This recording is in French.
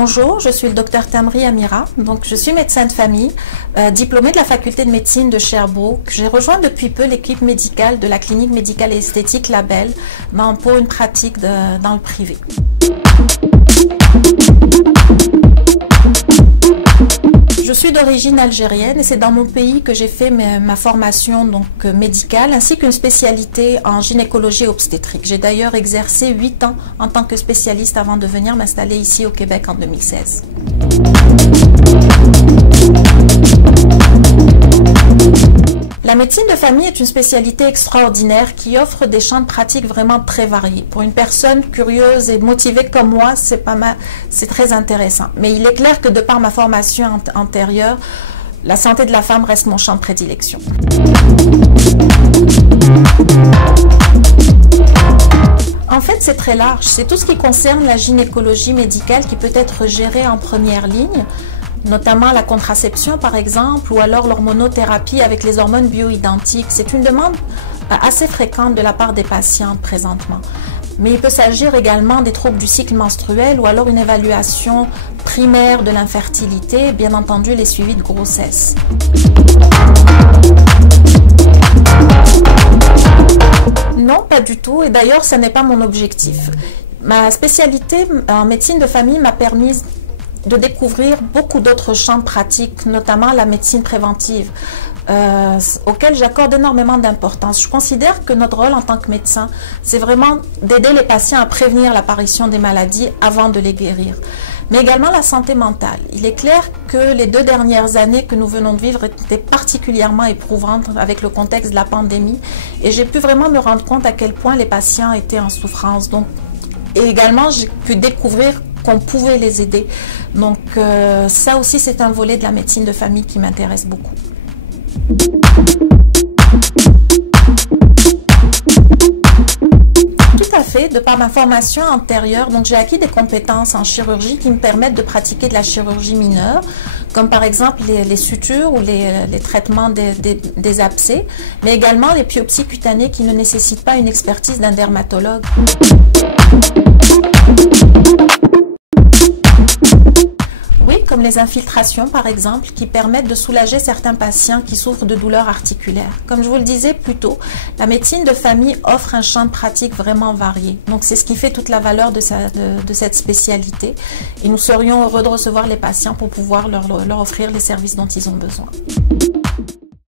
Bonjour, je suis le docteur Tamri Amira. Donc, je suis médecin de famille, diplômée de la faculté de médecine de Sherbrooke. J'ai rejoint depuis peu l'équipe médicale de la clinique médicale et esthétique Label pour une pratique dans le privé. Je suis d'origine algérienne et c'est dans mon pays que j'ai fait ma formation médicale ainsi qu'une spécialité en gynécologie et obstétrique. J'ai d'ailleurs exercé 8 ans en tant que spécialiste avant de venir m'installer ici au Québec en 2016. La médecine de famille est une spécialité extraordinaire qui offre des champs de pratique vraiment très variés. Pour une personne curieuse et motivée comme moi, c'est très intéressant. Mais il est clair que de par ma formation antérieure, la santé de la femme reste mon champ de prédilection. En fait, c'est très large. C'est tout ce qui concerne la gynécologie médicale qui peut être gérée en première ligne, notamment la contraception par exemple, ou alors l'hormonothérapie avec les hormones bioidentiques. C'est une demande assez fréquente de la part des patientes présentement. Mais il peut s'agir également des troubles du cycle menstruel ou alors une évaluation primaire de l'infertilité, bien entendu les suivis de grossesse. Non, pas du tout, et d'ailleurs ce n'est pas mon objectif. Ma spécialité en médecine de famille m'a permis de découvrir beaucoup d'autres champs de pratique, notamment la médecine préventive, auquel j'accorde énormément d'importance. Je considère que notre rôle en tant que médecin, c'est vraiment d'aider les patients à prévenir l'apparition des maladies avant de les guérir. Mais également la santé mentale. Il est clair que les 2 dernières années que nous venons de vivre étaient particulièrement éprouvantes avec le contexte de la pandémie, et j'ai pu vraiment me rendre compte à quel point les patients étaient en souffrance. Et également, j'ai pu découvrir qu'on pouvait les aider. Donc ça aussi, c'est un volet de la médecine de famille qui m'intéresse beaucoup. Tout à fait, de par ma formation antérieure, j'ai acquis des compétences en chirurgie qui me permettent de pratiquer de la chirurgie mineure, comme par exemple les sutures ou les traitements des abcès, mais également les biopsies cutanées qui ne nécessitent pas une expertise d'un dermatologue. Oui, comme les infiltrations par exemple, qui permettent de soulager certains patients qui souffrent de douleurs articulaires. Comme je vous le disais plus tôt, la médecine de famille offre un champ de pratique vraiment varié. Donc c'est ce qui fait toute la valeur de cette spécialité. Et nous serions heureux de recevoir les patients pour pouvoir leur offrir les services dont ils ont besoin.